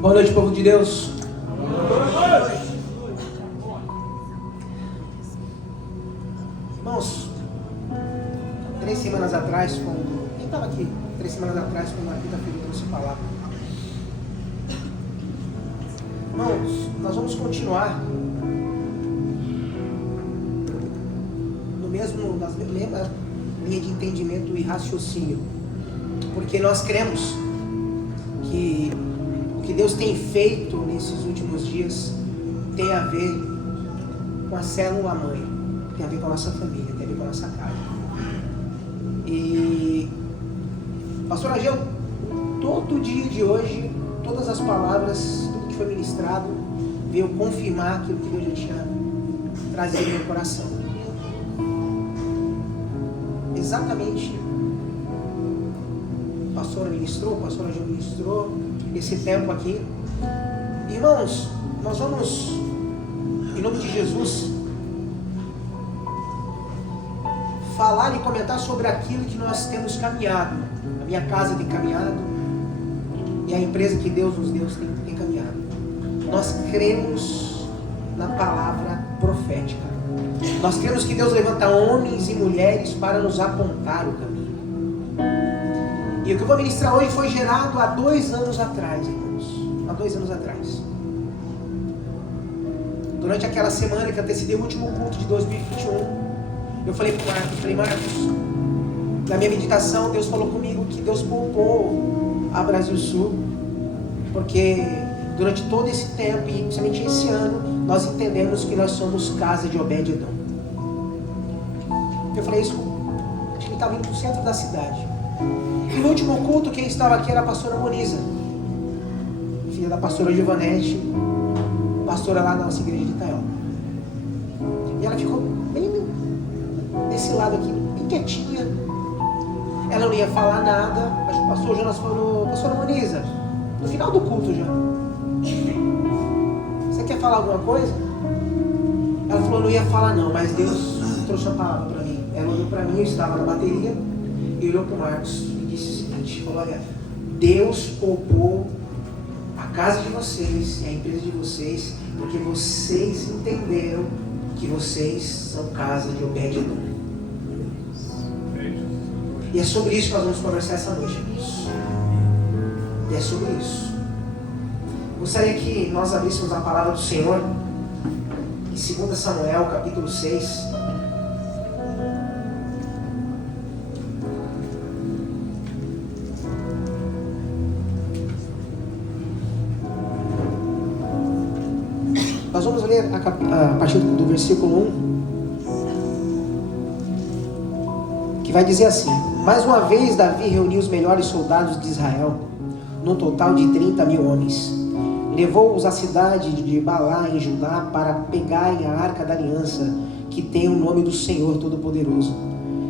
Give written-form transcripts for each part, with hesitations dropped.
Boa noite, povo de Deus. Boa noite. Irmãos, 3 semanas atrás, quem estava aqui? 3 semanas atrás, quando a quinta-feira trouxe a palavra. Irmãos, nós vamos continuar na mesma linha de entendimento e raciocínio, porque nós cremos que o que Deus tem feito nesses últimos dias tem a ver com a célula mãe, tem a ver com a nossa família, tem a ver com a nossa casa. E pastor Ageu, todo dia de hoje, todas as palavras, tudo que foi ministrado, veio confirmar aquilo que Deus já tinha trazido no meu coração. Exatamente, o pastor Ageu ministrou esse tempo aqui. Irmãos, nós vamos, em nome de Jesus, falar e comentar sobre aquilo que nós temos caminhado. A minha casa tem caminhado e a empresa que Deus nos deu tem caminhado. Nós cremos na palavra profética. Nós cremos que Deus levanta homens e mulheres para nos apontar o caminho. E o que eu vou ministrar hoje foi gerado há 2 anos atrás, irmãos. Há 2 anos atrás. Durante aquela semana que antecedeu o último culto de 2021, eu falei para o Marcos, na minha meditação, Deus falou comigo que Deus poupou a Brasil Sul, porque durante todo esse tempo, e principalmente esse ano, nós entendemos que nós somos casa de Obed-Edom. Eu falei isso, acho que ele estava indo para o centro da cidade. E no último culto, quem estava aqui era a pastora Moniza, filha da pastora Giovanete, pastora lá na nossa igreja de Itaioba. E ela ficou bem desse lado aqui, bem quietinha. Ela não ia falar nada, mas o pastor Jonas falou: pastora Moniza, no final do culto já, você quer falar alguma coisa? Ela falou: não ia falar não, mas Deus trouxe a palavra para mim. Ela olhou para mim, eu estava na bateria, e olhou para o Marcos e disse o seguinte: falou, olha, Deus poupou a casa de vocês e a empresa de vocês, porque vocês entenderam que vocês são casa de Obed-Edom. E é sobre isso que nós vamos conversar essa noite, irmãos. E é sobre isso. Gostaria que nós abríssemos a palavra do Senhor em 2 Samuel, capítulo 6. Nós vamos ler a partir do versículo 1, que vai dizer assim: mais uma vez Davi reuniu os melhores soldados de Israel, num total de 30.000 homens. Levou-os à cidade de Balá, em Judá, para pegarem a arca da aliança, que tem o nome do Senhor Todo-Poderoso,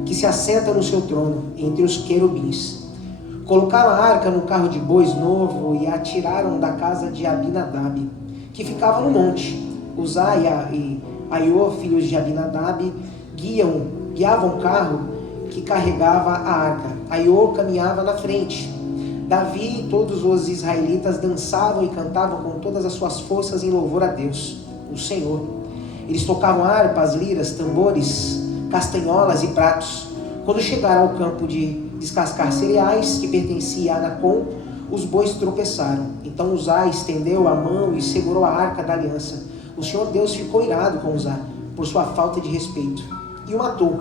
que se assenta no seu trono, entre os querubins. Colocaram a arca num carro de bois novo e a tiraram da casa de Abinadab, que ficava no monte. Uzá e Aiô, filhos de Abinadab, guiavam o carro que carregava a arca. Aiô caminhava na frente. Davi e todos os israelitas dançavam e cantavam com todas as suas forças em louvor a Deus, o Senhor. Eles tocavam harpas, liras, tambores, castanholas e pratos. Quando chegaram ao campo de descascar cereais, que pertencia a Anacom, os bois tropeçaram. Então Uzá estendeu a mão e segurou a arca da aliança. O Senhor Deus ficou irado com Uzá, por sua falta de respeito, e o matou.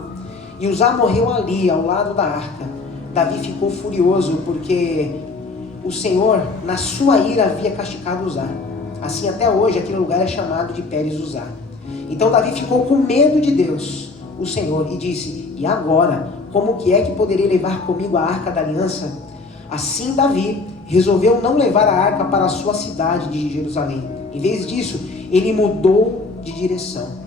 E Uzá morreu ali, ao lado da arca. Davi ficou furioso, porque o Senhor, na sua ira, havia castigado Uzá. Assim, até hoje, aquele lugar é chamado de Pérez Uzá. Então Davi ficou com medo de Deus, o Senhor, e disse: e agora, como que é que poderei levar comigo a arca da aliança? Assim Davi resolveu não levar a arca para a sua cidade de Jerusalém. Em vez disso, ele mudou de direção.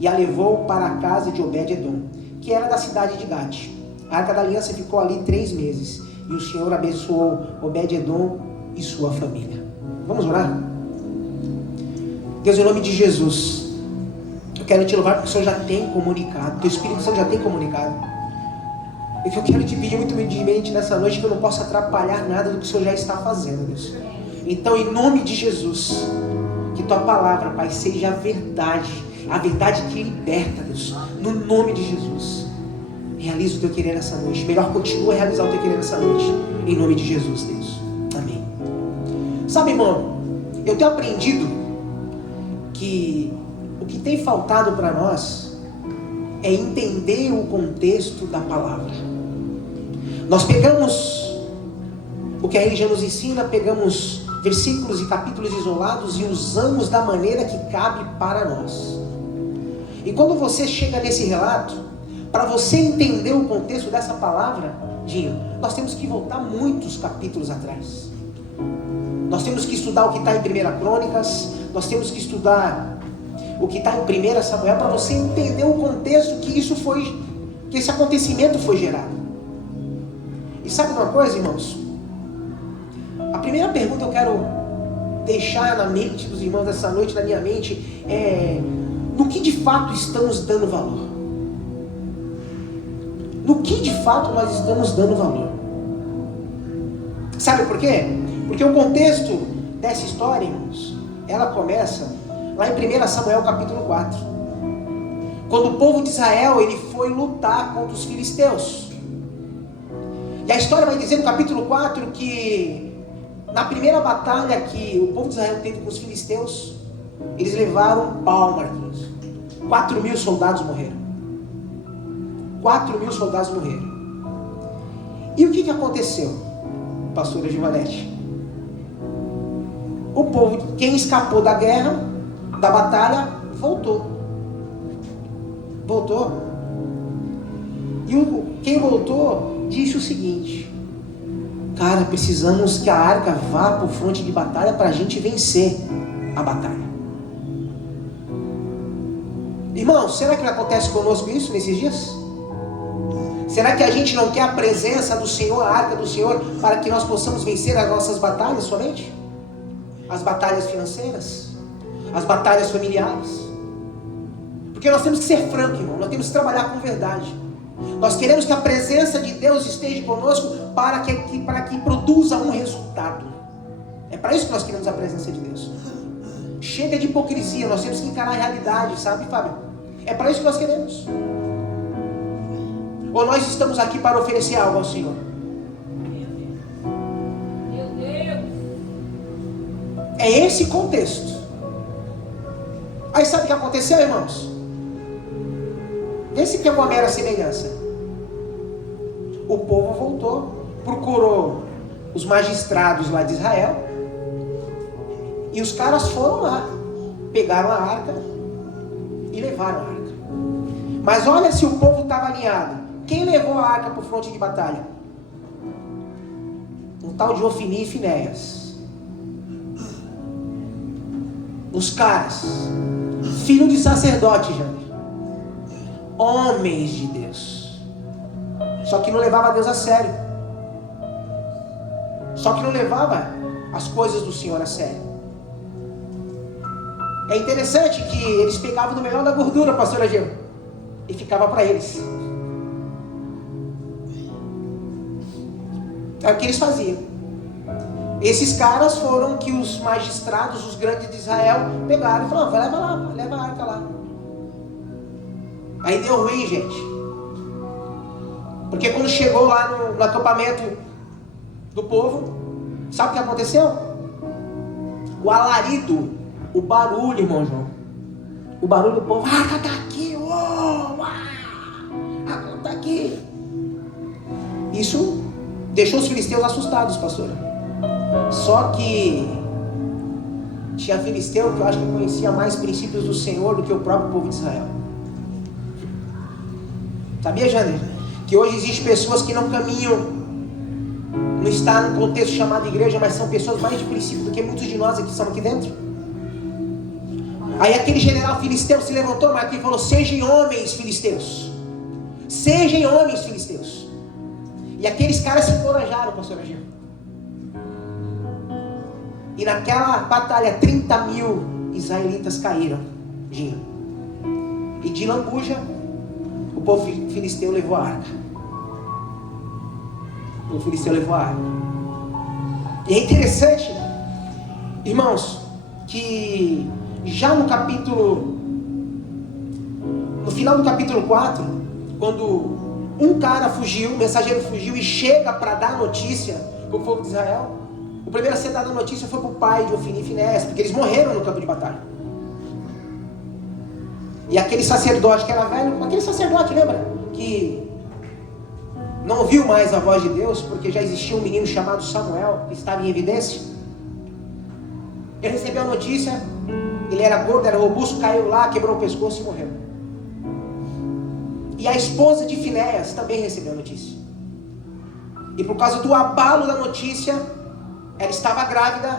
E a levou para a casa de Obed-Edom, que era da cidade de Gate. A arca da aliança ficou ali 3 meses. E o Senhor abençoou Obed-Edom e sua família. Vamos orar? Deus, em nome de Jesus, eu quero te louvar porque o Senhor já tem comunicado. Teu Espírito Santo já tem comunicado. E que eu quero te pedir muito humildemente nessa noite, que eu não possa atrapalhar nada do que o Senhor já está fazendo, Deus. Então, em nome de Jesus, que tua palavra, Pai, seja a verdade que liberta, Deus. No nome de Jesus. Realiza o teu querer nessa noite. Melhor, continua a realizar o teu querer nessa noite. Em nome de Jesus, Deus. Amém. Sabe, irmão, eu tenho aprendido que o que tem faltado para nós é entender o contexto da palavra. Nós pegamos o que a religião nos ensina, pegamos versículos e capítulos isolados e usamos da maneira que cabe para nós. E quando você chega nesse relato, para você entender o contexto dessa palavra, Dinho, nós temos que voltar muitos capítulos atrás. Nós temos que estudar o que está em 1 Crônicas, nós temos que estudar o que está em 1 Samuel, para você entender o contexto que esse acontecimento foi gerado. E sabe uma coisa, irmãos? A primeira pergunta que eu quero deixar na mente dos irmãos dessa noite, na minha mente, é: no que de fato estamos dando valor? No que de fato nós estamos dando valor? Sabe por quê? Porque o contexto dessa história, irmãos, ela começa lá em 1 Samuel capítulo 4. Quando o povo de Israel ele foi lutar contra os filisteus. E a história vai dizer no capítulo 4 que na primeira batalha que o povo de Israel teve com os filisteus, eles levaram um pau, Marquinhos. 4.000 soldados morreram. 4.000 soldados morreram. E o que aconteceu, pastora Givanete? O povo, quem escapou da guerra, da batalha, voltou. E quem voltou disse o seguinte: cara, precisamos que a arca vá para o fronte de batalha para a gente vencer a batalha. Irmão, será que não acontece conosco isso nesses dias? Será que a gente não quer a presença do Senhor, a arca do Senhor, para que nós possamos vencer as nossas batalhas somente? As batalhas financeiras, as batalhas familiares. Porque nós temos que ser francos, irmão, nós temos que trabalhar com verdade. Nós queremos que a presença de Deus esteja conosco para que produza um resultado. É para isso que nós queremos a presença de Deus. Chega de hipocrisia, nós temos que encarar a realidade, sabe, Fábio? É para isso que nós queremos. Ou nós estamos aqui para oferecer algo ao Senhor? Meu Deus! É esse contexto. Aí sabe o que aconteceu, irmãos? Vê se tem uma mera semelhança. O povo voltou, procurou os magistrados lá de Israel, e os caras foram lá, pegaram a arca e levaram a arca. Mas olha se o povo estava alinhado. Quem levou a arca para o fronte de batalha? Um tal de Ofni e Finéias. Os caras, filho de sacerdote, já. Homens de Deus. Só que não levava Deus a sério. Só que não levava as coisas do Senhor a sério. É interessante que eles pegavam do melhor da gordura, pastora Gil, e ficava para eles. É o que eles faziam. Esses caras foram que os magistrados, os grandes de Israel, pegaram e falaram: vai, leva lá, leva a arca lá. Aí deu ruim, gente. Porque quando chegou lá no acampamento do povo, sabe o que aconteceu? O alarido, o barulho, irmão João. O barulho do povo: a arca está aqui, a arca está aqui. Isso deixou os filisteus assustados, pastora. Só que tinha filisteu que eu acho que conhecia mais princípios do Senhor do que o próprio povo de Israel. Sabia, Jander? Que hoje existem pessoas que não caminham, não está no contexto chamado igreja, mas são pessoas mais de princípio do que muitos de nós que estamos aqui dentro. Aí aquele general filisteu se levantou, mas ele falou: sejam homens filisteus. Sejam homens filisteus. E aqueles caras se encorajaram, pastor Gil. E naquela batalha 30.000 israelitas caíram, Gil. E de lambuja, o povo filisteu levou a arca. O filisteu levou a arca. E é interessante, irmãos, que já no final do capítulo 4, quando um cara fugiu, o mensageiro fugiu e chega para dar notícia para o povo de Israel, o primeiro a ser dado a notícia foi para o pai de Ofni e Finéias, porque eles morreram no campo de batalha. E aquele sacerdote que era velho, aquele sacerdote, lembra? Que não ouviu mais a voz de Deus, porque já existia um menino chamado Samuel, que estava em evidência. Ele recebeu a notícia, ele era gordo, era robusto, caiu lá, quebrou o pescoço e morreu. E a esposa de Finéias também recebeu a notícia. E por causa do abalo da notícia, ela estava grávida,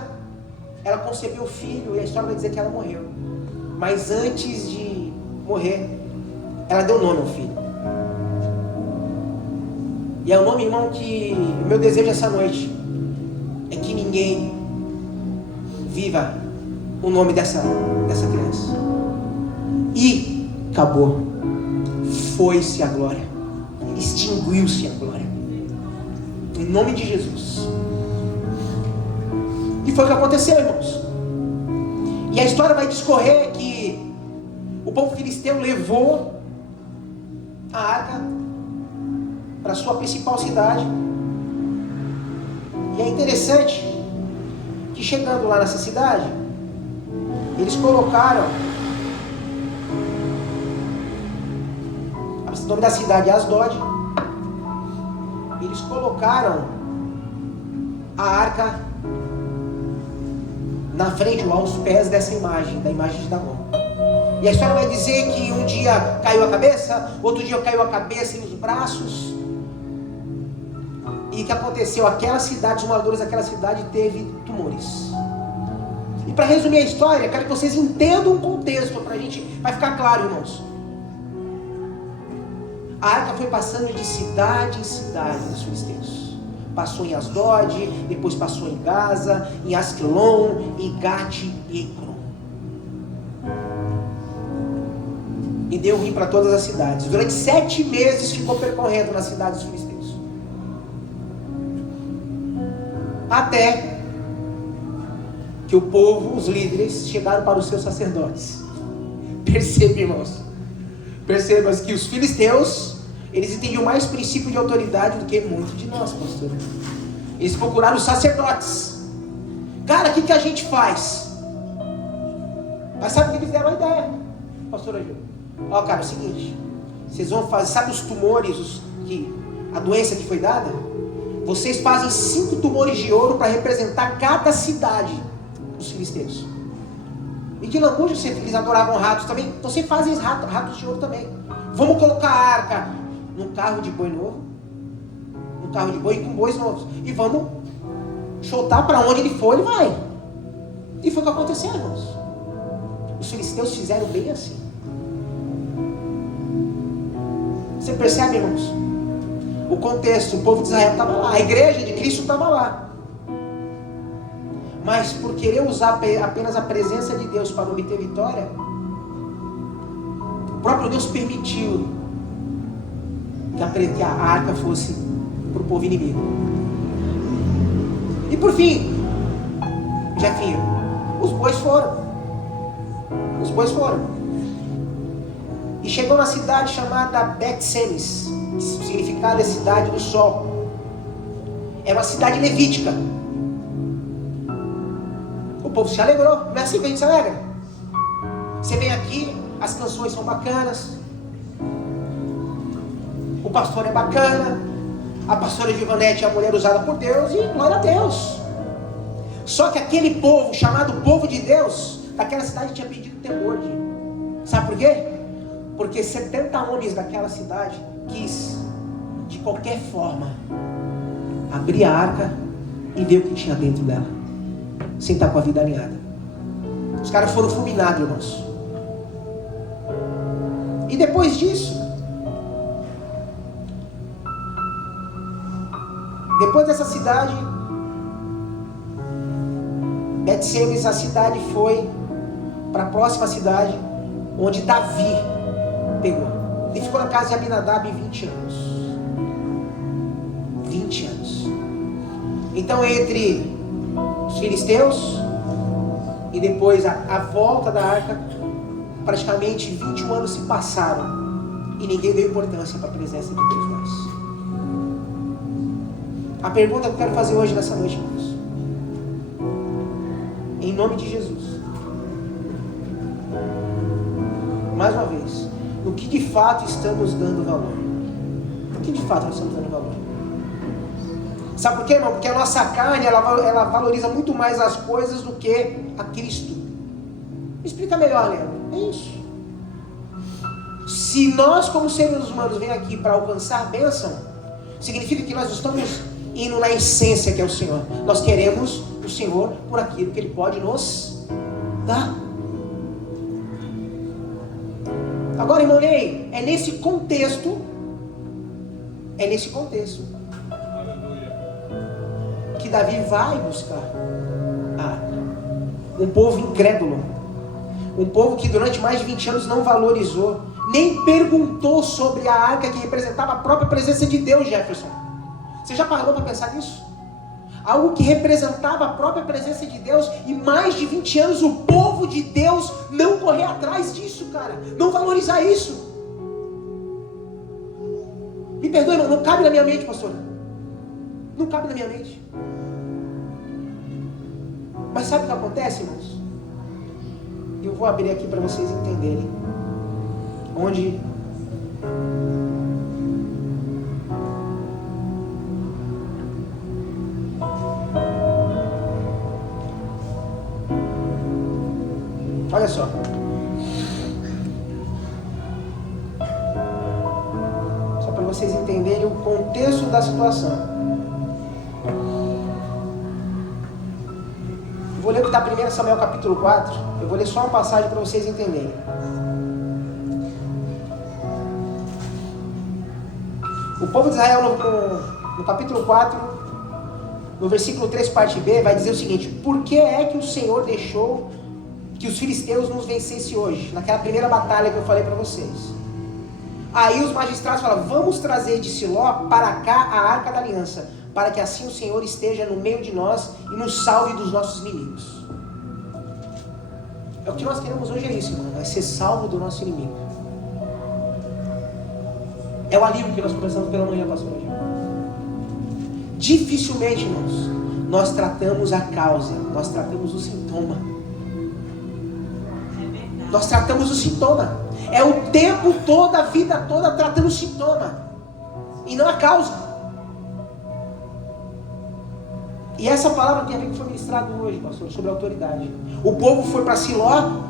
ela concebeu o filho, e a história vai dizer que ela morreu. Mas antes de morrer, ela deu nome ao filho. E é o nome, irmão, que o meu desejo essa noite é que ninguém viva o nome dessa criança. E acabou. Foi-se a glória. Extinguiu-se a glória. Em nome de Jesus. E foi o que aconteceu, irmãos. E a história vai discorrer que o povo filisteu levou a arca para a sua principal cidade. E é interessante que chegando lá nessa cidade, eles colocaram, o nome da cidade é Asdod, eles colocaram a arca na frente, ou aos pés dessa imagem, da imagem de Dagom. E a história vai dizer que um dia caiu a cabeça, outro dia caiu a cabeça e os braços. E o que aconteceu? Aquela cidade, os moradores daquela cidade teve tumores. E para resumir a história, quero que vocês entendam o contexto, para a gente, vai ficar claro, irmãos. A arca foi passando de cidade em cidade dos filisteus. Passou em Asdod, depois passou em Gaza, em Askelon, em Gate e Ekron. E deu ruim para todas as cidades. Durante 7 meses ficou percorrendo nas cidades dos filisteus. Até que o povo, os líderes, chegaram para os seus sacerdotes. Perceba, irmãos. Perceba que os filisteus, eles entendiam mais princípio de autoridade do que muitos de nós, pastor. Eles procuraram os sacerdotes. Cara, o que a gente faz? Mas sabe o que eles deram a ideia, pastor Agil? Ó, cara, é o seguinte, vocês vão fazer, sabe os tumores, a doença que foi dada? Vocês fazem 5 tumores de ouro para representar cada cidade dos filisteus. E de lambuja, eles adoravam ratos também, então vocês fazem ratos de ouro também. Vamos colocar a arca num carro de boi novo, num carro de boi com bois novos, e vamos soltar para onde ele for, ele vai. E foi o que aconteceu, irmãos. Os filisteus fizeram bem assim. Você percebe, irmãos? O contexto, o povo de Israel estava lá, a igreja de Cristo estava lá. Mas por querer usar apenas a presença de Deus para obter vitória, o próprio Deus permitiu que a arca fosse para o povo inimigo. E por fim, Jefinho, os bois foram. E chegou na cidade chamada Bet-Semes. O significado é cidade do sol. É uma cidade levítica. O povo se alegrou. Não é assim que a gente se alegra? Você vem aqui, as canções são bacanas, o pastor é bacana, a pastora Givanete é a mulher usada por Deus, e glória a Deus. Só que aquele povo, chamado povo de Deus, daquela cidade tinha pedido temor de... Sabe por quê? Porque 70 homens daquela cidade quis, de qualquer forma, abrir a arca e ver o que tinha dentro dela, sem estar com a vida alinhada. Os caras foram fulminados, irmãos. E depois disso, depois dessa cidade, Bet-Semes, a cidade foi para a próxima cidade, onde Davi pegou. Ele ficou na casa de Abinadab 20 anos. 20 20 anos. Então, entre os filisteus e depois a volta da arca, praticamente 21 anos se passaram e ninguém deu importância para a presença de Deus mais. A pergunta que eu quero fazer hoje, nessa noite, irmãos, em nome de Jesus, mais uma vez, no que de fato estamos dando valor? No que de fato nós estamos dando valor? Sabe por quê, irmão? Porque a nossa carne, ela valoriza muito mais as coisas do que a Cristo. Me explica melhor, Leandro. É isso. Se nós, como seres humanos, vem aqui para alcançar bênção, significa que nós estamos indo na essência que é o Senhor. Nós queremos o Senhor por aquilo que Ele pode nos dar. Agora, irmão Ney, é nesse contexto que Davi vai buscar um povo incrédulo, um povo que durante mais de 20 anos não valorizou, nem perguntou sobre a arca que representava a própria presença de Deus, Jefferson. Você já parou para pensar nisso? Algo que representava a própria presença de Deus, e mais de 20 anos o povo de Deus não correr atrás disso, cara, não valorizar isso. Me perdoe, irmão, não cabe na minha mente, pastor. Não cabe na minha mente. Mas sabe o que acontece, irmãos? Eu vou abrir aqui para vocês entenderem onde olha só. Só para vocês entenderem o contexto da situação. Eu vou ler o que está em 1 Samuel capítulo 4. Eu vou ler só uma passagem para vocês entenderem. O povo de Israel no capítulo 4, no versículo 3, parte B, vai dizer o seguinte: por que é que o Senhor deixou que os filisteus nos vencessem hoje, naquela primeira batalha que eu falei para vocês? Aí os magistrados falam: vamos trazer de Siló para cá a arca da aliança, para que assim o Senhor esteja no meio de nós e nos salve dos nossos inimigos. É o que nós queremos hoje, é isso, irmão, é ser salvo do nosso inimigo. É o alívio que nós começamos pela manhã, pastor. Dificilmente, irmãos, nós tratamos a causa, nós tratamos o sintoma. Nós tratamos o sintoma. É o tempo todo, a vida toda, tratando o sintoma e não a causa. E essa palavra tem a ver com o que foi ministrado hoje, pastor, sobre a autoridade. O povo foi para Siló,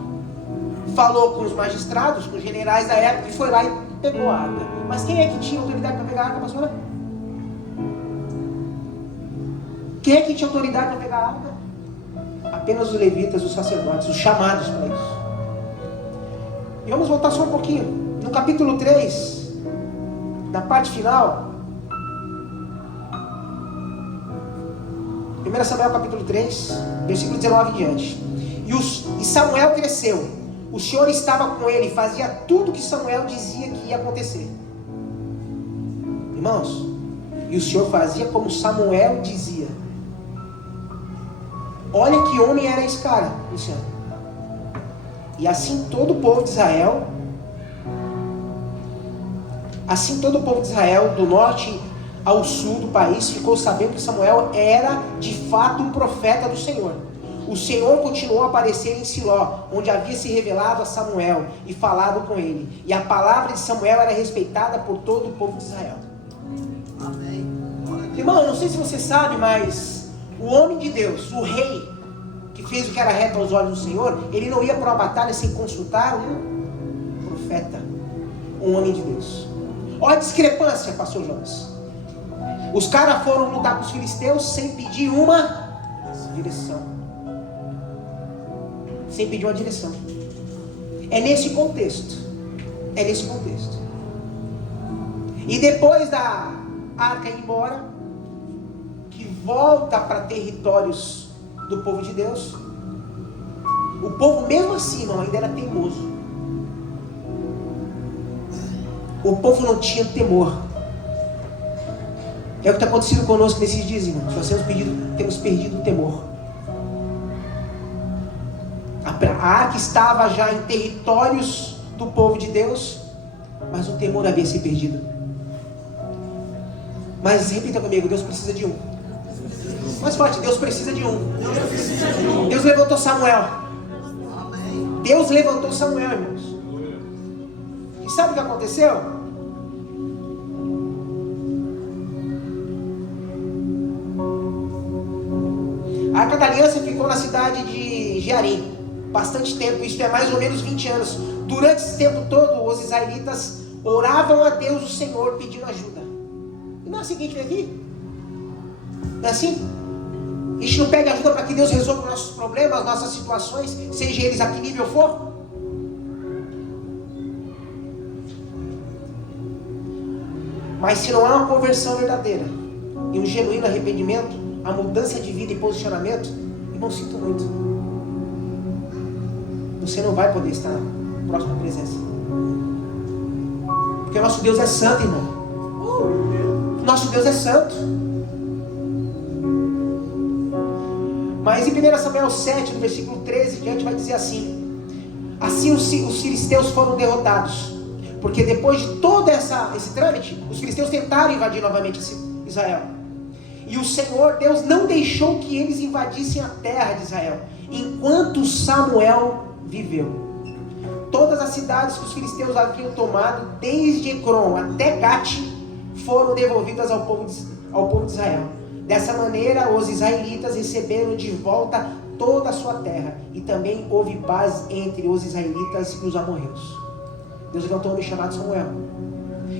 falou com os magistrados, com os generais da época, e foi lá e pegou a arca. Mas quem é que tinha autoridade para pegar a arca, pastor? Quem é que tinha autoridade para pegar a arca? Apenas os levitas, os sacerdotes, os chamados para isso. E vamos voltar só um pouquinho. No capítulo 3, na parte final, 1 Samuel capítulo 3, versículo 19 em diante. E Samuel cresceu, o Senhor estava com ele, fazia tudo que Samuel dizia que ia acontecer. Irmãos, e o Senhor fazia como Samuel dizia. Olha que homem era esse cara, Luciano. E assim todo o povo de Israel, do norte ao sul do país, ficou sabendo que Samuel era de fato um profeta do Senhor. O Senhor continuou a aparecer em Siló, onde havia se revelado a Samuel e falado com ele. E a palavra de Samuel era respeitada por todo o povo de Israel. Amém. Irmão, não sei se você sabe, mas o homem de Deus, o rei, que fez o que era reto aos olhos do Senhor, ele não ia para uma batalha sem consultar um profeta, um homem de Deus. Olha a discrepância, pastor Jonas. Os caras foram lutar com os filisteus sem pedir uma direção. Sem pedir uma direção. É nesse contexto. E depois da arca ir embora, que volta para territórios do povo de Deus, o povo mesmo assim, não, ainda era teimoso. O povo não tinha temor. É o que está acontecendo conosco nesses dias, irmãos. Nós temos perdido o temor. A arca estava já em territórios do povo de Deus, mas o temor havia se perdido. Mas repita comigo, Deus precisa de um. Mais forte, Deus precisa de um. Deus levantou Samuel. Deus levantou Samuel, irmãos. E sabe o que aconteceu? A Arca da Aliança ficou na cidade de Jearim bastante tempo, isso é mais ou menos 20 anos. Durante esse tempo todo, os israelitas oravam a Deus, o Senhor, pedindo ajuda. E não é assim que a gente vê aqui? Não é assim? A gente não pede ajuda para que Deus resolva nossos problemas, nossas situações, seja eles a que nível for? Mas se não há uma conversão verdadeira e um genuíno arrependimento, a mudança de vida e posicionamento, irmão, sinto muito, você não vai poder estar próximo da presença. Porque o nosso Deus é santo, irmão. Nosso Deus é santo. Mas em 1 Samuel 7, no versículo 13 diante, vai dizer assim: assim os filisteus foram derrotados, porque depois de todo esse trâmite, os filisteus tentaram invadir novamente Israel. E o Senhor Deus não deixou que eles invadissem a terra de Israel, enquanto Samuel viveu. Todas as cidades que os filisteus haviam tomado, desde Ecrom até Gate, foram devolvidas ao povo de Israel. Dessa maneira, os israelitas receberam de volta toda a sua terra, e também houve paz entre os israelitas e os amorreus. Deus levantou um homem chamado Samuel,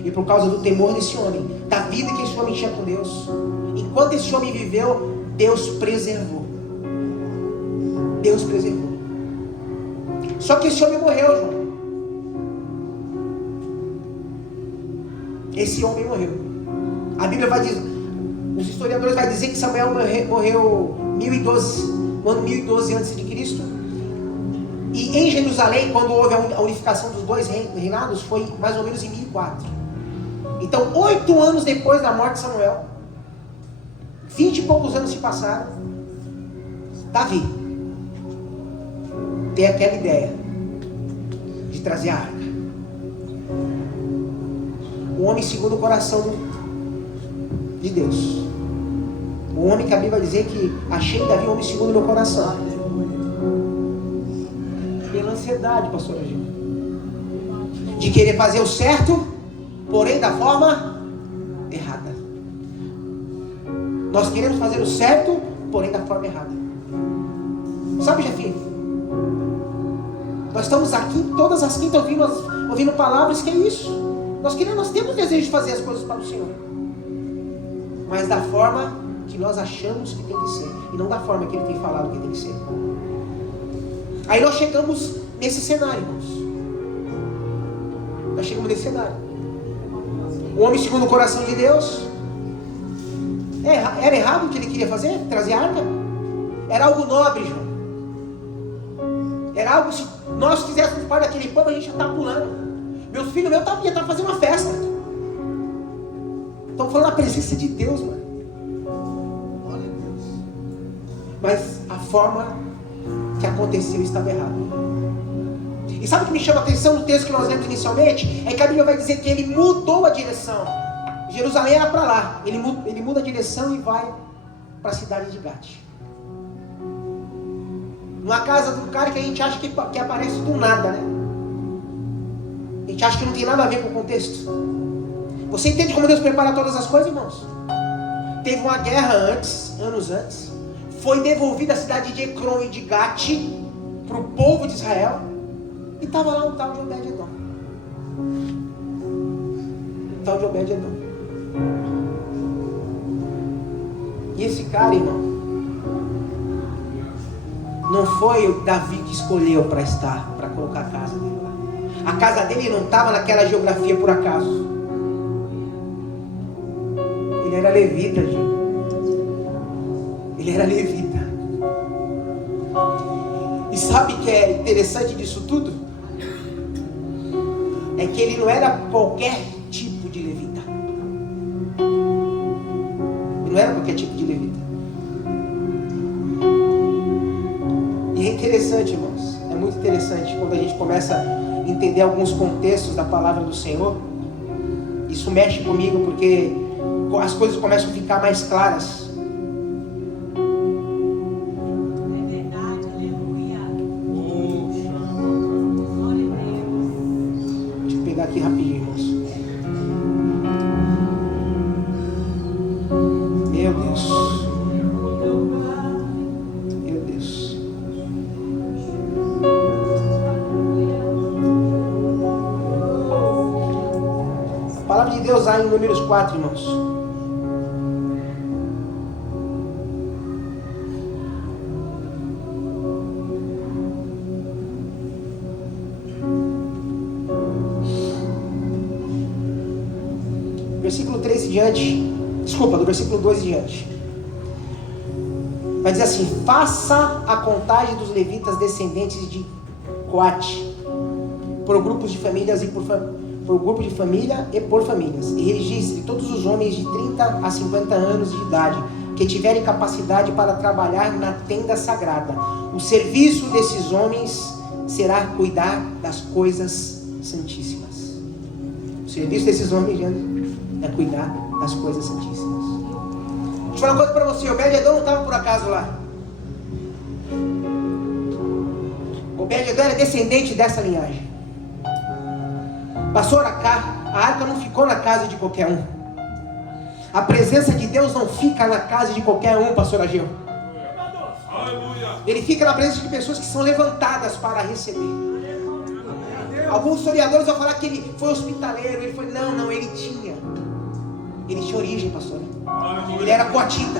e por causa do temor desse homem, da vida que esse homem tinha com Deus, enquanto esse homem viveu, Deus preservou. Deus preservou. Só que esse homem morreu, João. Esse homem morreu. A Bíblia vai dizer, os historiadores vão dizer que Samuel morreu no ano 1012 a.C. E em Jerusalém, quando houve a unificação dos dois reinados, foi mais ou menos em 1004. Então, 8 anos depois da morte de Samuel, 20 e poucos anos se passaram, Davi tem aquela ideia de trazer a arca. Um homem segundo o coração de Deus. Um homem que a Bíblia vai dizer que achei Davi um homem segundo o meu coração. Pela ansiedade, pastor Agil, de querer fazer o certo, porém da forma errada. Nós queremos fazer o certo, porém da forma errada. Sabe, Jefinho? Nós estamos aqui todas as quintas ouvindo palavras, que é isso. Nós temos desejo de fazer as coisas para o Senhor, mas da forma que nós achamos que tem que ser, e não da forma que Ele tem falado que tem que ser. Aí nós chegamos nesse cenário, irmãos. Nós chegamos nesse cenário. O homem segundo o coração de Deus. Era errado o que ele queria fazer? Trazer a arca? Era algo nobre, João. Era algo, se nós fizéssemos parte daquele povo, a gente já estava pulando. Meus filhos, ia estar fazendo uma festa. Estão falando da presença de Deus, mano. Olha Deus. Mas a forma que aconteceu estava errada. E sabe o que me chama a atenção no texto que nós lemos inicialmente? É que a Bíblia vai dizer que ele mudou a direção. Jerusalém era para lá. Ele muda a direção e vai para a cidade de Gate. Numa casa de um cara que a gente acha que aparece do nada, né? A gente acha que não tem nada a ver com o contexto. Você entende como Deus prepara todas as coisas, irmãos? Teve uma guerra anos antes. Foi devolvida a cidade de Ecrom e de Gate para o povo de Israel. E estava lá um tal de Obed-Edom. E esse cara, irmão, não foi o Davi que escolheu para colocar a casa dele lá. A casa dele não estava naquela geografia por acaso. Ele era levita, gente. Ele era levita. E sabe o que é interessante disso tudo? É que ele não era qualquer tipo de levita. qualquer tipo de levita. E é interessante, irmãos, é muito interessante quando a gente começa a entender alguns contextos da palavra do Senhor. Isso mexe comigo porque as coisas começam a ficar mais claras. É verdade, aleluia. Deixa eu pegar aqui rapidinho, irmãos. Meu Deus. Meu Deus. A palavra de Deus há em Números 4, irmãos. Versículo 3 em diante, desculpa, do versículo 2 em diante, vai dizer assim: faça a contagem dos levitas descendentes de Coate, por grupos de famílias e por grupo de família e por famílias, e registre todos os homens de 30 a 50 anos de idade, que tiverem capacidade para trabalhar na tenda sagrada. O serviço desses homens será cuidar das coisas santíssimas. O serviço desses homens, gente, é cuidar das coisas santíssimas. Deixa eu falar uma coisa para você: Obed-Edom não estava por acaso lá. Obed-Edom era descendente dessa linhagem. Pastor, a arca não ficou na casa de qualquer um. A presença de Deus não fica na casa de qualquer um, pastor Ageu. Ele fica na presença de pessoas que são levantadas para receber. Alguns historiadores vão falar que ele foi hospitaleiro. Ele foi, não, ele tinha origem, pastor. Ele era coatita.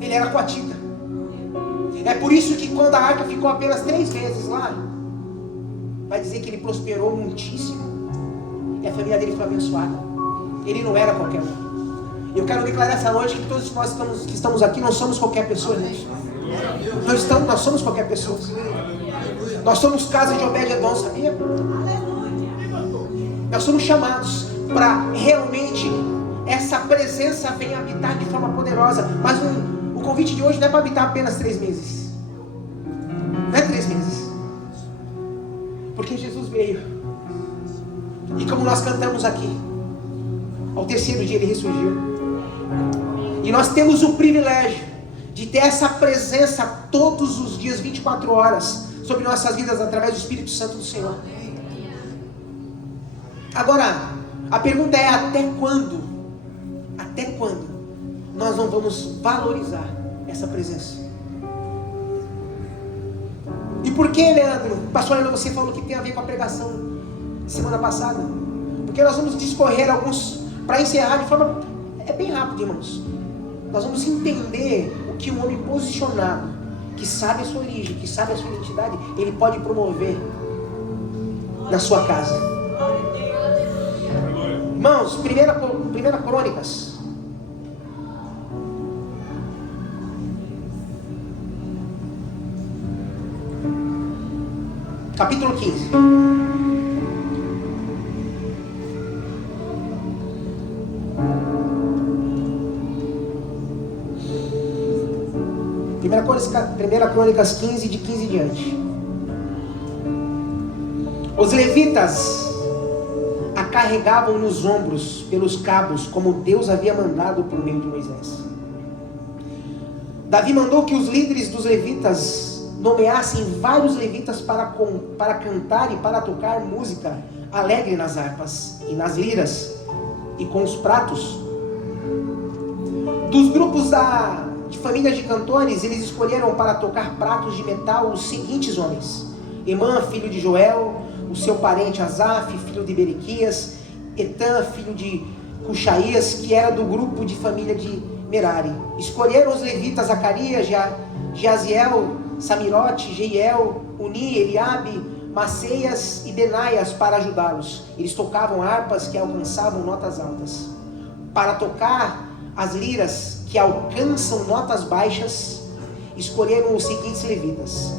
Ele era coatita. É por isso que quando a arca ficou apenas 3 meses lá, vai dizer que ele prosperou muitíssimo e a família dele foi abençoada. Ele não era qualquer um. Eu quero declarar essa noite que todos nós que estamos aqui não somos qualquer pessoa, irmãos. Nós somos qualquer pessoa. Nós somos casa de Obed-Edom, sabia? Nós somos chamados para realmente essa presença venha habitar de forma poderosa. Mas o convite de hoje não é para habitar apenas 3 meses. Não é 3 meses. Porque Jesus veio. E como nós cantamos aqui, ao 3º dia ele ressurgiu. E nós temos o privilégio de ter essa presença todos os dias, 24 horas, sobre nossas vidas, através do Espírito Santo do Senhor. Agora, a pergunta é: até quando? Até quando nós não vamos valorizar essa presença? E por que, Leandro? Pastor Leandro, você falou que tem a ver com a pregação semana passada. Porque nós vamos discorrer alguns, para encerrar de forma, é bem rápido, irmãos. Nós vamos entender o que um homem posicionado, que sabe a sua origem, que sabe a sua identidade, ele pode promover na sua casa. Irmãos, primeira Crônicas, capítulo 15. Primeira Crônicas 15, de 15 em diante. Os levitas a carregavam nos ombros pelos cabos, como Deus havia mandado por meio de Moisés. Davi mandou que os líderes dos levitas nomeassem vários levitas para cantar e para tocar música alegre nas harpas e nas liras e com os pratos. Dos grupos de famílias de cantores, eles escolheram para tocar pratos de metal os seguintes homens: Emã, filho de Joel, o seu parente Asaf, filho de Berequias, Etã, filho de Cuxaías, que era do grupo de família de Merari. Escolheram os levitas Zacarias, Jaziel, Samirote, Jeiel, Uni, Eliabe, Maceias e Benaias para ajudá-los. Eles tocavam harpas que alcançavam notas altas. Para tocar as liras que alcançam notas baixas, escolheram os seguintes levitas: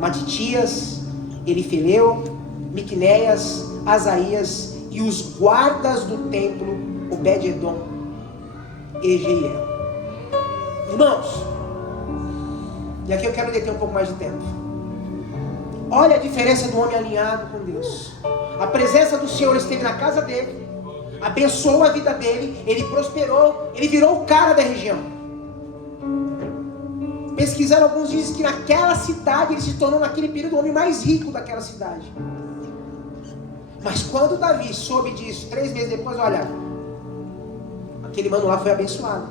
Matitias, Elifeleu, Miqunéias, Asaías e os guardas do templo, Obed-Edom. e Jeiel. Irmãos, e aqui eu quero deter um pouco mais de tempo. Olha a diferença do homem alinhado com Deus. A presença do Senhor esteve na casa dele, abençoou a vida dele, ele prosperou, ele virou o cara da região. Pesquisando, alguns dizem que naquela cidade ele se tornou naquele período o homem mais rico daquela cidade. Mas quando Davi soube disso, 3 meses depois, olha, aquele mano lá foi abençoado.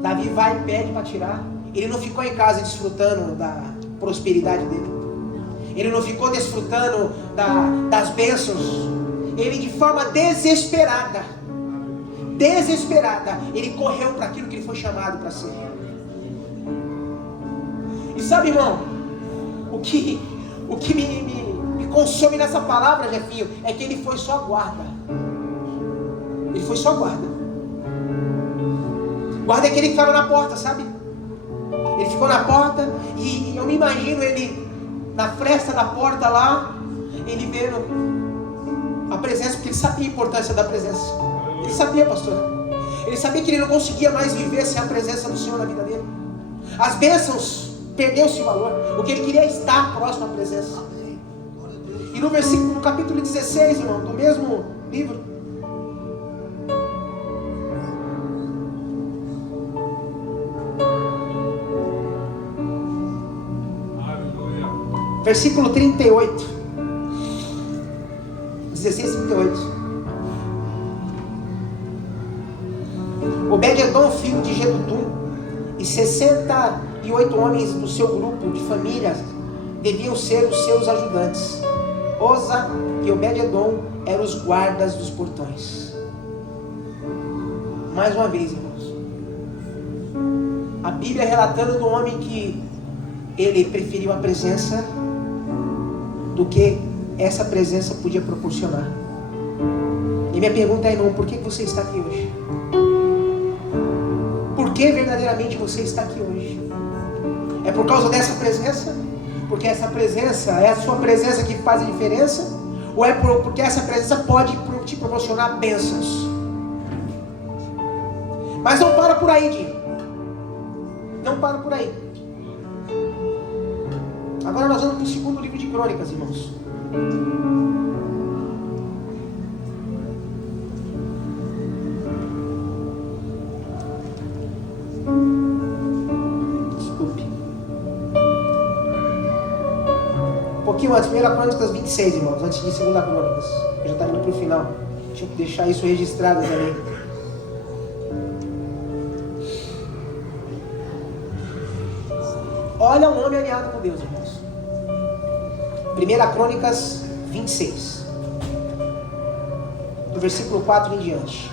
Davi vai e pede para tirar. Ele não ficou em casa desfrutando da prosperidade dele. Ele não ficou desfrutando das bênçãos. Ele, de forma desesperada, ele correu para aquilo que ele foi chamado para ser. E sabe, irmão, o que me consome nessa palavra, Jefinho, é que ele foi só guarda. Ele foi só guarda. Guarda é aquele que ficava na porta, sabe? Ele ficou na porta e eu me imagino ele na fresta da porta lá, ele vendo a presença, porque ele sabia a importância da presença. Ele sabia, pastor. Ele sabia que ele não conseguia mais viver sem a presença do Senhor na vida dele. As bênçãos perdeu-se o valor. O que ele queria é estar próximo à presença. E no capítulo 16, irmão, do mesmo livro, versículo 38, 16 e 38. Obed-edom, filho de Jedutum, e 68 homens do seu grupo de família deviam ser os seus ajudantes. Oza e Obed-edom eram os guardas dos portões. Mais uma vez, irmãos, a Bíblia relatando do homem que ele preferiu a presença do que essa presença podia proporcionar. E minha pergunta é, irmão, por que você está aqui hoje? Por que verdadeiramente você está aqui hoje? É por causa dessa presença? Porque essa presença é a sua presença que faz a diferença? Ou é porque essa presença pode te proporcionar bênçãos? Mas não para por aí, Dinho. Não para por aí. Agora nós vamos para o segundo livro de Crônicas, irmãos. Desculpe. Um pouquinho antes, 1 Crônicas 26, irmãos, antes de 2 Crônicas. Eu já está indo para o final. Deixa eu deixar isso registrado também. Olha um homem alinhado com Deus, irmãos. 1 Crônicas 26, do versículo 4 em diante.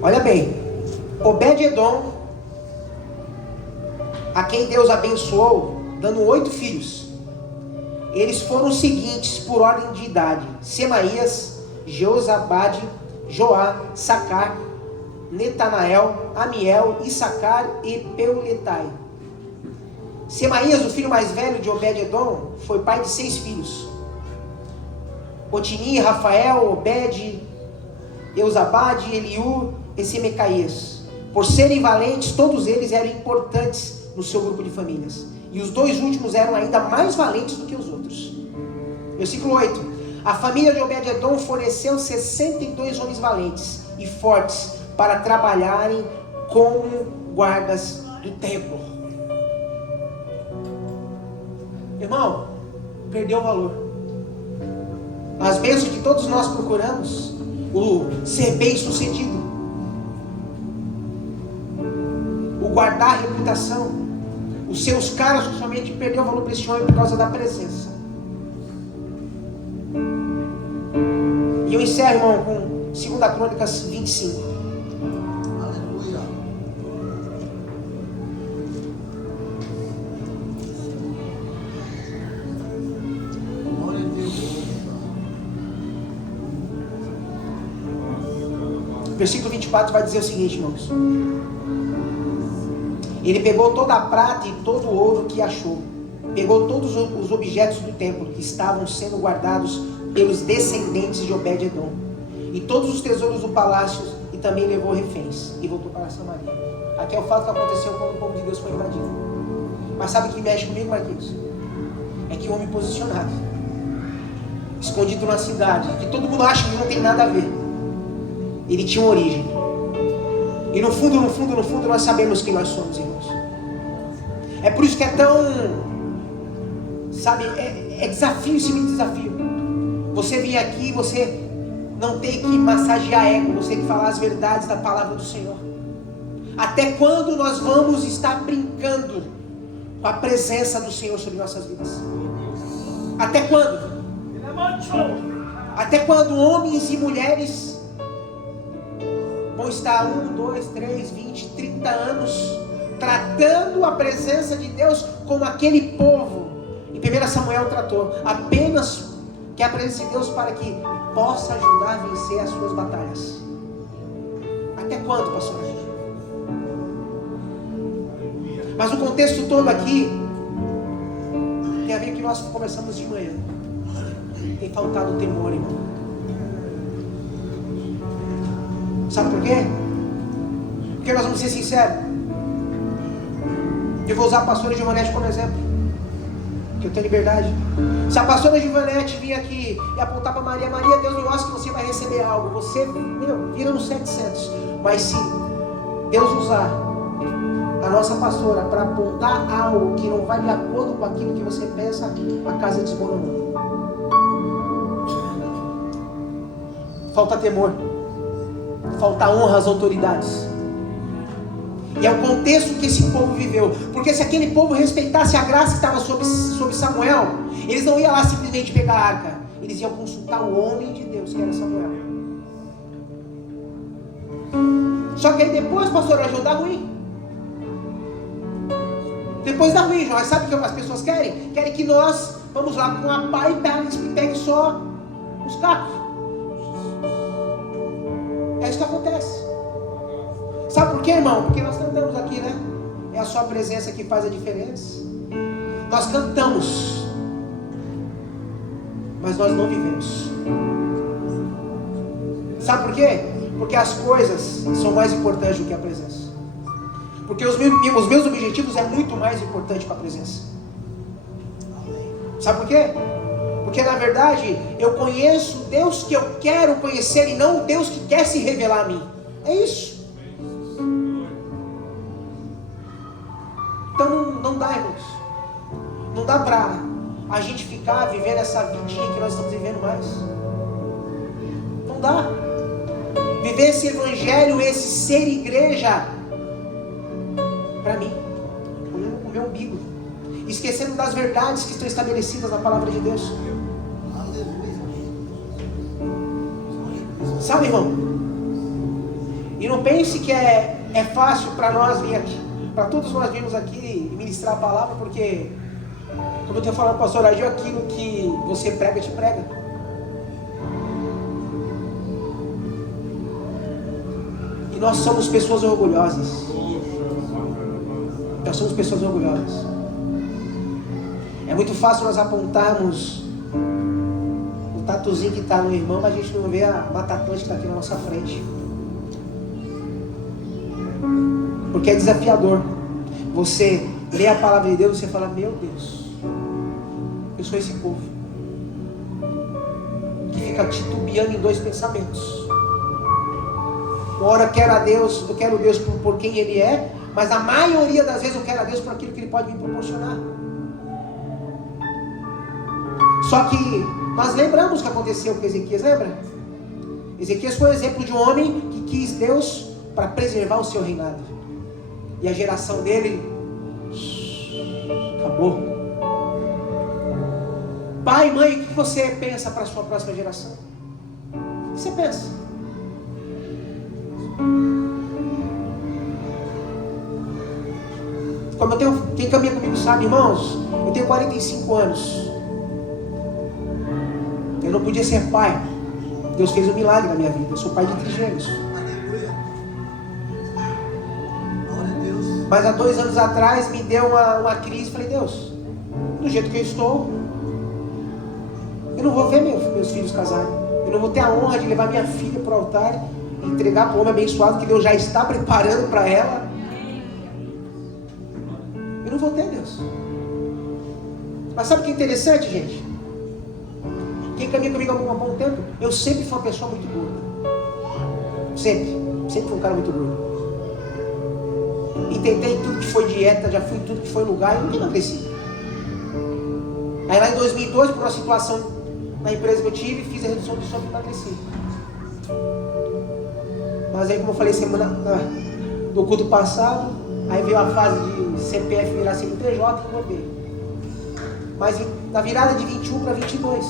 Olha bem, Obed-edom, a quem Deus abençoou, dando 8 filhos. Eles foram os seguintes por ordem de idade: Semaías, Jeozabade, Joá, Sacar, Netanael, Amiel, Issacar e Peuletai. Semaías, o filho mais velho de Obed-edom, foi pai de 6 filhos: Otini, Rafael, Obed, Eusabade, Eliú e Semecaías. Por serem valentes, todos eles eram importantes no seu grupo de famílias. E os 2 últimos eram ainda mais valentes do que os outros. Versículo 8. A família de Obed-edom forneceu 62 homens valentes e fortes para trabalharem como guardas do templo. Irmão, perdeu o valor. As bênçãos que todos nós procuramos, o ser bem sucedido, o guardar a reputação, os seus caras somente perdeu o valor para esse homem por causa da presença. E eu encerro, irmão, com 2 Crônicas 25. Aleluia. Glória a Deus. Versículo 24 vai dizer o seguinte, irmãos: ele pegou toda a prata e todo o ouro que achou, pegou todos os objetos do templo que estavam sendo guardados pelos descendentes de Obed-edom, e todos os tesouros do palácio, e também levou reféns, e voltou para Samaria. Aqui é o fato que aconteceu quando o povo de Deus foi invadido. Mas sabe o que mexe comigo, Marquinhos? É que o homem posicionado, escondido na cidade, que todo mundo acha que não tem nada a ver, ele tinha uma origem. E no fundo, nós sabemos quem nós somos, irmãos. É por isso que é tão, sabe, é desafio em cima de desafio. Você vir aqui, você não tem que massagear ego, você tem que falar as verdades da palavra do Senhor. Até quando nós vamos estar brincando com a presença do Senhor sobre nossas vidas? Até quando? Até quando homens e mulheres vão estar 1, 2, 3, 20, 30 anos tratando a presença de Deus como aquele povo em 1 Samuel tratou, apenas que a presença de Deus para que possa ajudar a vencer as suas batalhas? Até quando, pastor? Mas o contexto todo aqui tem a ver com que nós conversamos de manhã. Tem faltado o temor, irmão. Sabe por quê? Porque nós vamos ser sinceros. Eu vou usar a pastora Givanete como exemplo, que eu tenho liberdade. Se a pastora Givanete vir aqui e apontar para Maria: Maria, Deus me mostra que você vai receber algo, você, vira nos 700. Mas se Deus usar a nossa pastora para apontar algo que não vai de acordo com aquilo que você pensa, a casa desmoronou. Falta temor, falta honra às autoridades. E é o contexto que esse povo viveu. Porque se aquele povo respeitasse a graça que estava sobre Samuel, eles não iam lá simplesmente pegar a arca, eles iam consultar o homem de Deus, que era Samuel. Só que aí depois, pastor, ajudou a dar ruim. Depois dá ruim, João. Sabe o que as pessoas querem? Querem que nós vamos lá com a pá e pegue só os cacos. É isso que acontece. Sabe por quê, irmão? Porque nós cantamos aqui, né? É a sua presença que faz a diferença. Nós cantamos, mas nós não vivemos. Sabe por quê? Porque as coisas são mais importantes do que a presença. Porque os meus objetivos é muito mais importante que a presença. Sabe por quê? Porque na verdade eu conheço o Deus que eu quero conhecer e não o Deus que quer se revelar a mim. É isso. Então não dá, irmãos. Não dá pra a gente ficar vivendo essa vidinha que nós estamos vivendo mais. Não dá. Viver esse evangelho, esse ser igreja, para mim, o meu umbigo, esquecendo das verdades que estão estabelecidas na palavra de Deus. Sabe, irmão? E não pense que é fácil para nós vir aqui, para todos nós virmos aqui e ministrar a palavra, porque, como eu tenho falado, pastor Agil, aquilo que você prega, te prega. E nós somos pessoas orgulhosas. Nós somos pessoas orgulhosas. É muito fácil nós apontarmos o tatuzinho que está no irmão, mas a gente não vê a Mata Atlântica que está aqui na nossa frente. Porque é desafiador. Você lê a palavra de Deus e você fala: meu Deus, eu sou esse povo que fica titubeando em dois pensamentos. Uma hora eu quero Deus por quem Ele é, mas a maioria das vezes eu quero a Deus por aquilo que Ele pode me proporcionar. Só que nós lembramos o que aconteceu com Ezequias, lembra? Ezequias foi um exemplo de um homem que quis Deus para preservar o seu reinado. E a geração dele acabou. Pai, mãe, o que você pensa para a sua próxima geração? O que você pensa? Como quem caminha comigo sabe, irmãos, eu tenho 45 anos. Eu não podia ser pai. Deus fez um milagre na minha vida. Eu sou pai de trigêmeos. Mas há 2 anos atrás me deu uma crise. Falei: Deus, do jeito que eu estou, eu Eu não vou ver meus filhos casarem. Eu não vou ter a honra de levar minha filha para o altar e entregar para o homem abençoado que Deus já está preparando para ela. Eu não vou ter, Deus. Mas sabe o que é interessante, gente? Quem caminha comigo há um bom tempo, eu sempre fui uma pessoa muito gorda. Sempre fui um cara muito gordo. E tentei tudo que foi dieta, já fui tudo que foi lugar e nunca emagreci. Aí lá em 2012, por uma situação na empresa que eu tive, fiz a redução de sono e emagreci. Mas aí, como eu falei no culto passado, aí veio a fase de CPF virar CNPJ e engordei. Mas na virada de 21 para 22,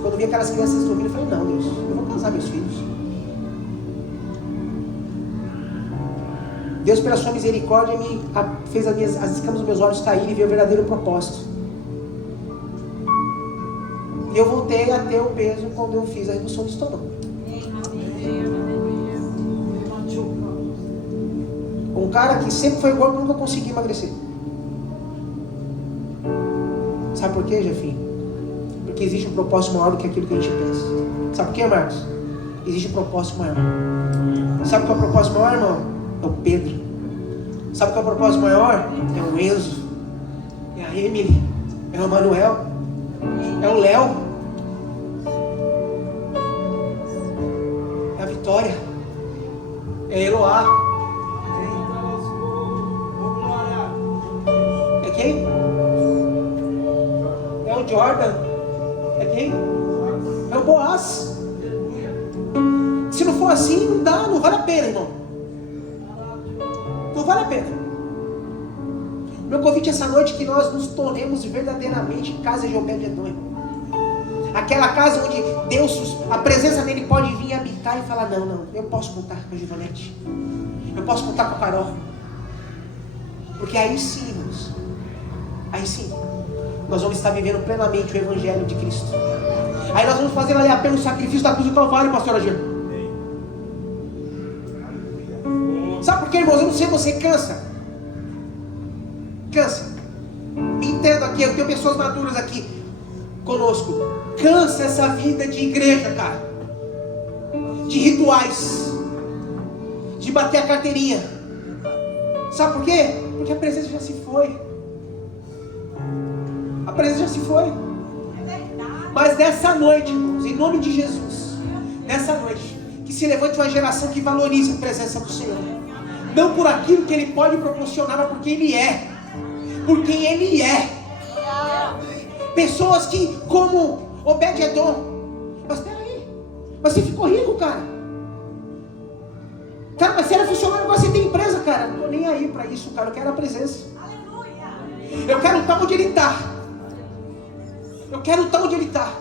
quando eu vi aquelas crianças dormindo, eu falei, não, Deus, eu vou casar meus filhos. Deus, pela sua misericórdia, fez as escamas dos meus olhos caírem e ver o verdadeiro propósito. E eu voltei a ter o peso quando eu fiz a redução do estômago. Um cara que sempre foi gordo, nunca conseguiu emagrecer. Sabe por quê, Jefinho? Porque existe um propósito maior do que aquilo que a gente pensa. Sabe por quê, Marcos? Existe um propósito maior. Sabe qual é o propósito maior, irmão? É o Pedro. Sabe qual é o propósito maior? É o Enzo. É a Emily. É o Manuel. É o Léo. É a Vitória. É a Eloá. É quem? É o Jordan. É quem? É o Boaz. Se não for assim, não dá, não vale a pena, irmão. Não vale a pena. Meu convite essa noite é que nós nos tornemos verdadeiramente casa de Obed-Edom. Aquela casa onde Deus, a presença dele pode vir habitar e falar, não, eu posso contar com a Givanete. Eu posso contar com a Carol. Porque aí sim, irmãos, aí sim, nós vamos estar vivendo plenamente o Evangelho de Cristo. Aí nós vamos fazer valer a pena o sacrifício da cruz do Calvário, pastora Gil. Sabe por quê, irmãos? Eu não sei, você cansa. Me entendo aqui, eu tenho pessoas maduras aqui conosco. Cansa essa vida de igreja, cara. De rituais. De bater a carteirinha. Sabe por quê? Porque a presença já se foi. A presença já se foi. Mas nessa noite, irmãos, em nome de Jesus, nessa noite, que se levante uma geração que valorize a presença do Senhor. Não por aquilo que Ele pode proporcionar, mas por quem Ele é. Por quem Ele é. Pessoas que, como Obed-Edom, mas peraí, mas você ficou rico, cara. Cara, mas você era funcionário, agora você tem empresa, cara. Não tô nem aí pra isso, cara. Eu quero a presença. Eu quero estar onde Ele está. Eu quero estar onde Ele está.